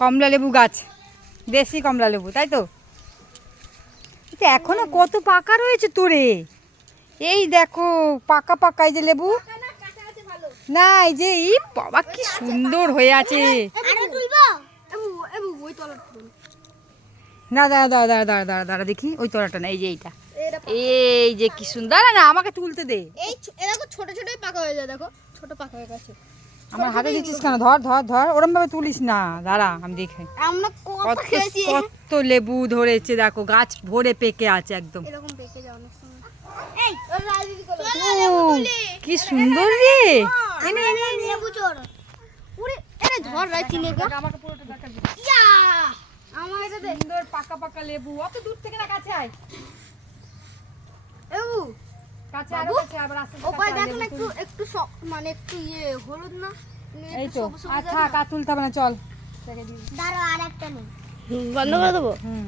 কমলা লেবু গাছ, দেশি কমলা লেবু, তাই তো? এখনো কত পাকা রয়েছে তোরে, এই দেখো পাকা পাকা এই যে লেবু না, এই যে ই বাবা কি সুন্দর হয়ে আছে। না দাঁড়া দাঁড়া দাঁড়া দাঁড়া দাঁড়া দাঁড়া দেখি, ওই তলাটা না, এই যে এইটা, এই যে কি সুন্দর। না আমাকে তুলতে দে, এই দেখো ছোট ছোটই পাকা হয়ে যায়, দেখো ছোট পাকা হয়ে গেছে। আমার হাতে দিচ্ছিস কেন? ধর ধর ধর, ওরম ভাবে তুলিস না, দাঁড়া আমি দেখি। আমরা কত খেয়েছি, কত লেবু ধরেছে দেখো, গাছ ভরে পেকে আছে একদম। এরকম পেকে যায় অনেক সময়। এই ওর রাজনীতি করো, লেবু তুলি, কি সুন্দর রে। এনে এনে লেবু চোর, ওরে এরে ধর রাই চিনে গা, আমাকে পুরোটা দেখা দিবি। ইয়া আমার এটা দে, সুন্দর পাকা পাকা লেবু, অত দূর থেকে না, কাছে আয়, লেবু কাছে আরো কাছে, আবার আস্তে আস্তে ওপারে কাছে আয়, দেখো না, লেবু একটু একটু মানে একটু ইয়ে হলুদ না, এই তো। আচ্ছা কাজ তুলতে হবে না, চল। দাঁড়াও আর একটা নেই, বন্ধ করে দেবো। হুম।